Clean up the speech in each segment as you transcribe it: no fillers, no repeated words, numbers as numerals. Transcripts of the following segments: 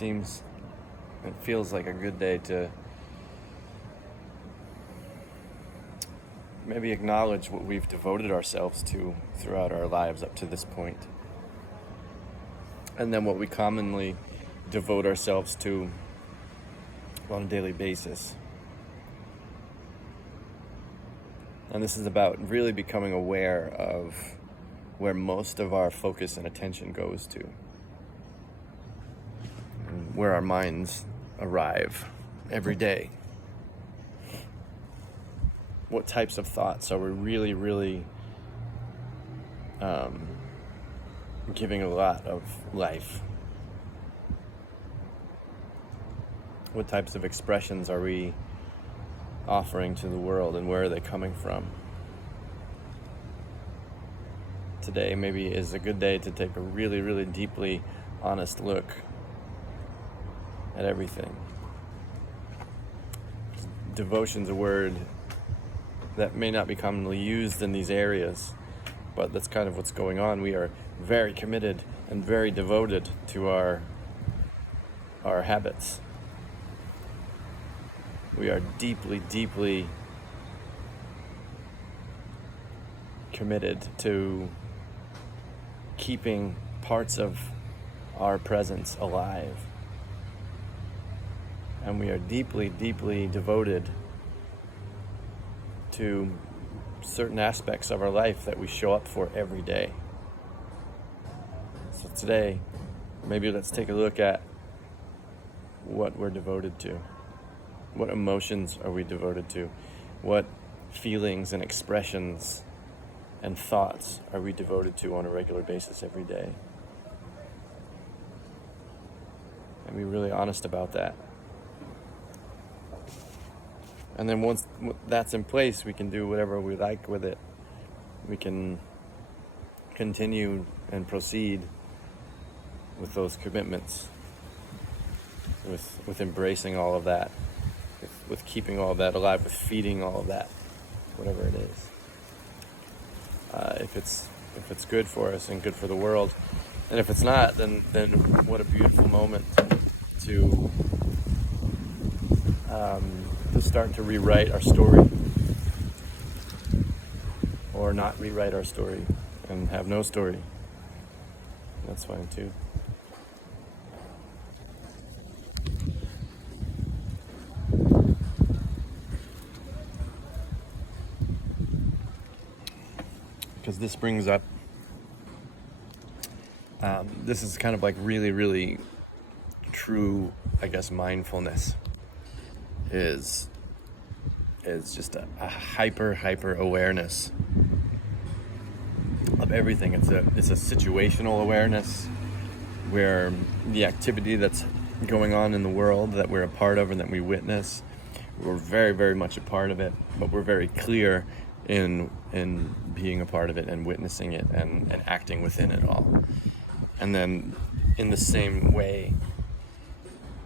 it feels like a good day to maybe acknowledge what we've devoted ourselves to throughout our lives up to this point. And then what we commonly devote ourselves to on a daily basis. And this is about really becoming aware of where most of our focus and attention goes to, and where our minds arrive every day. What types of thoughts are we really giving a lot of life? What types of expressions are we offering to the world, and where are they coming from? Today maybe is a good day to take a really deeply honest look at everything. Devotion's a word that may not be commonly used in these areas, but that's kind of what's going on. We are very committed and very devoted to our habits. We are deeply committed to keeping parts of our presence alive. And we are deeply devoted to certain aspects of our life that we show up for every day. So today, maybe let's take a look at what we're devoted to. What emotions are we devoted to? What feelings and expressions and thoughts are we devoted to on a regular basis every day? And be really honest about that. And then once that's in place, we can do whatever we like with it. We can continue and proceed with those commitments, with embracing all of that, with keeping all of that alive, with feeding all of that, whatever it is. If it's good for us and good for the world, and if it's not, then what a beautiful moment to start to rewrite our story, or not rewrite our story and have no story. That's fine too. Because this brings up, this is kind of like really true, I guess, mindfulness is just a hyper awareness of everything. It's a situational awareness where the activity that's going on in the world that we're a part of and that we witness, we're very much a part of it, but we're very clear in being a part of it and witnessing it and acting within it all. And then in the same way,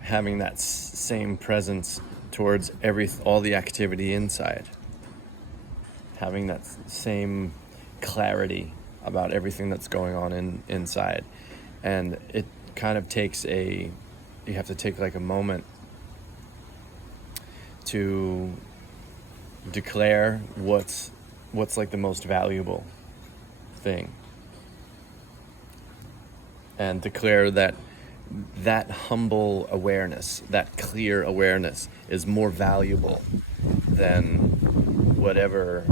having that same presence towards all the activity inside, having that same clarity about everything that's going on inside. And it kind of takes you have to take like a moment to declare what's like the most valuable thing, and declare that humble awareness, that clear awareness, is more valuable than whatever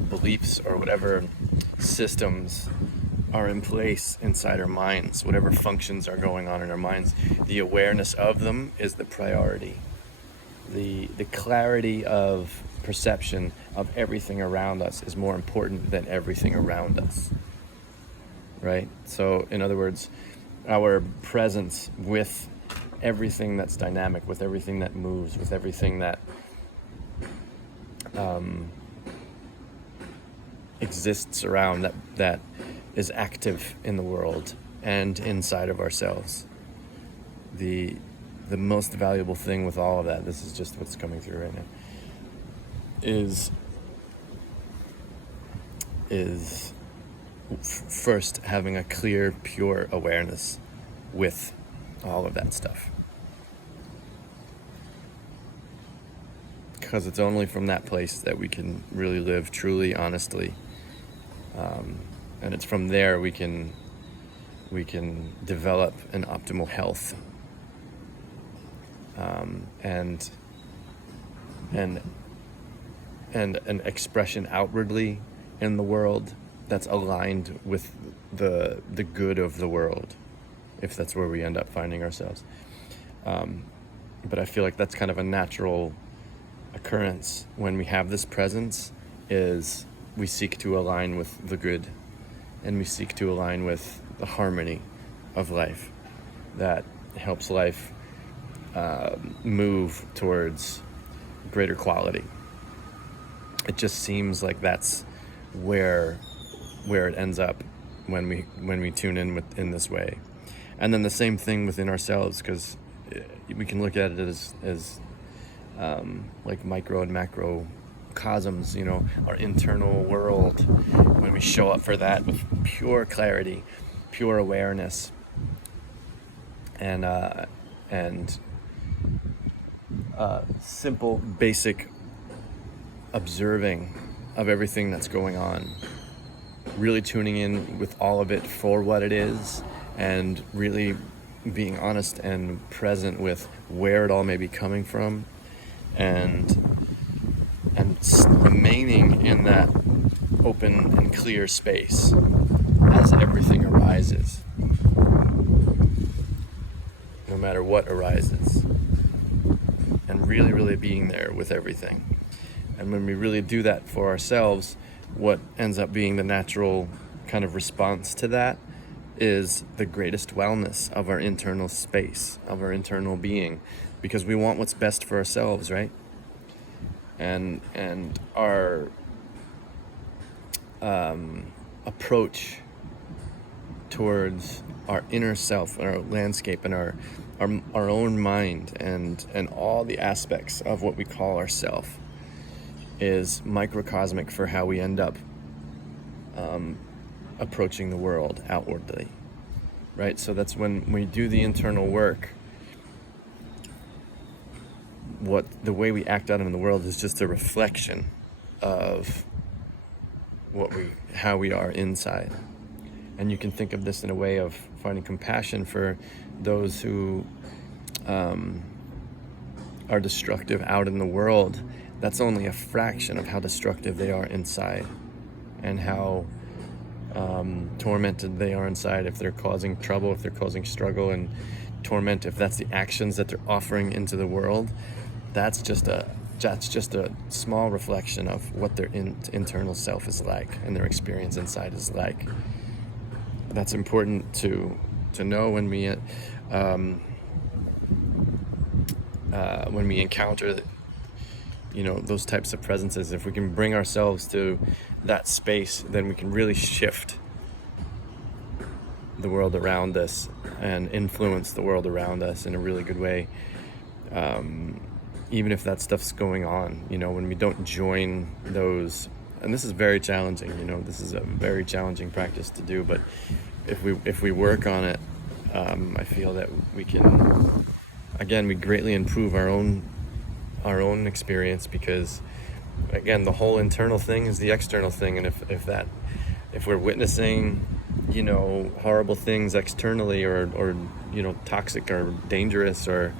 beliefs or whatever systems are in place inside our minds, whatever functions are going on in our minds. The awareness of them is the priority. The clarity of perception of everything around us is more important than everything around us, right? So in other words, our presence with everything that's dynamic, with everything that moves, with everything that exists around, that is active in the world and inside of ourselves. The most valuable thing with all of that, this is just what's coming through right now, is first having a clear, pure awareness with all of that stuff. Because it's only from that place that we can really live truly, honestly. And it's from there we can develop an optimal health, and an expression outwardly in the world that's aligned with the good of the world, if that's where we end up finding ourselves. But I feel like that's kind of a natural occurrence when we have this presence, is we seek to align with the good, and we seek to align with the harmony of life that helps life move towards greater quality. It just seems like that's where it ends up when we tune in in this way. And then the same thing within ourselves, because we can look at it as like micro and macro cosms, our internal world. When we show up for that with pure clarity, pure awareness, and simple, basic observing of everything that's going on, really tuning in with all of it for what it is, and really being honest and present with where it all may be coming from, and remaining in that open and clear space as everything arises, no matter what arises, and really being there with everything. And when we really do that for ourselves, what ends up being the natural kind of response to that is the greatest wellness of our internal space, of our internal being, because we want what's best for ourselves, right? And our approach towards our inner self, our landscape, and our own mind, and all the aspects of what we call ourself, is microcosmic for how we end up approaching the world outwardly, right? So that's when we do the internal work. The way we act out in the world is just a reflection of how we are inside. And you can think of this in a way of finding compassion for those who are destructive out in the world. That's only a fraction of how destructive they are inside, and how tormented they are inside, if they're causing trouble, if they're causing struggle and torment, if that's the actions that they're offering into the world. That's just a small reflection of what their internal self is like, and their experience inside is like. That's important to know when we encounter those types of presences. If we can bring ourselves to that space, then we can really shift the world around us and influence the world around us in a really good way. Even if that stuff's going on, when we don't join those, and this is very challenging, this is a very challenging practice to do, but if we work on it, I feel that we can, again, we greatly improve our own experience, because again, the whole internal thing is the external thing. And if we're witnessing horrible things externally, or toxic or dangerous or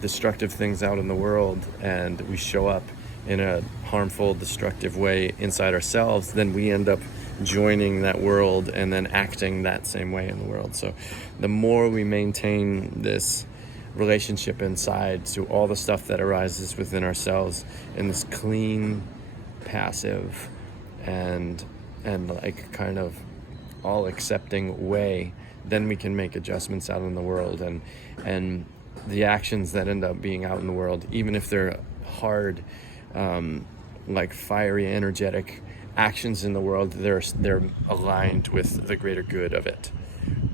destructive things out in the world, and we show up in a harmful, destructive way inside ourselves, then we end up joining that world and then acting that same way in the world. So the more we maintain this relationship inside to all the stuff that arises within ourselves in this clean, passive, and like kind of all accepting way, then we can make adjustments out in the world, and the actions that end up being out in the world, even if they're hard, like fiery, energetic actions in the world, they're aligned with the greater good of it.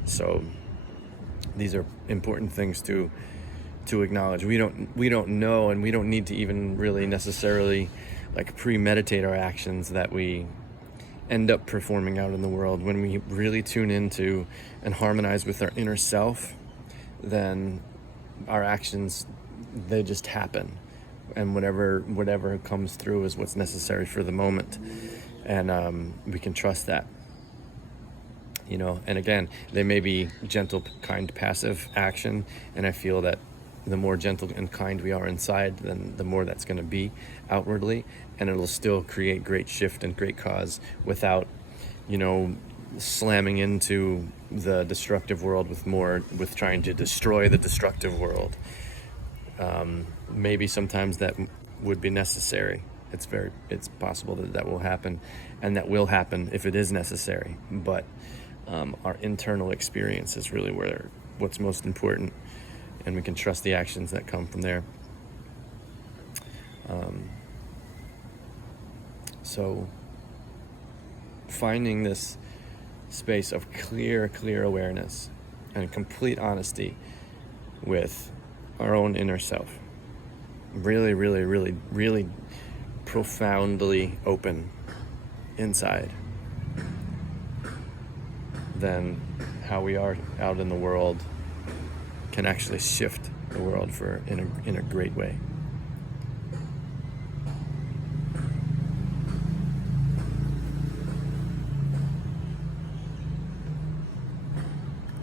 So these are important things to acknowledge. We don't know, and we don't need to even really necessarily like premeditate our actions that we end up performing out in the world. When we really tune into and harmonize with our inner self, then our actions, they just happen, and whatever comes through is what's necessary for the moment, and we can trust that. And again, they may be gentle, kind, passive action, and I feel that the more gentle and kind we are inside, then the more that's going to be outwardly, and it'll still create great shift and great cause without slamming into the destructive world with trying to destroy the destructive world. Maybe sometimes that would be necessary. It's possible that will happen, and that will happen if it is necessary. But our internal experience is really what's most important, and we can trust the actions that come from there. So finding this space of clear awareness and complete honesty with our own inner self, really, really, really, really profoundly open inside, then how we are out in the world can actually shift the world in a great way.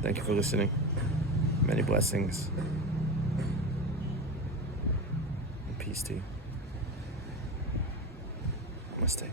Thank you for listening. Many blessings. And peace to you. Namaste.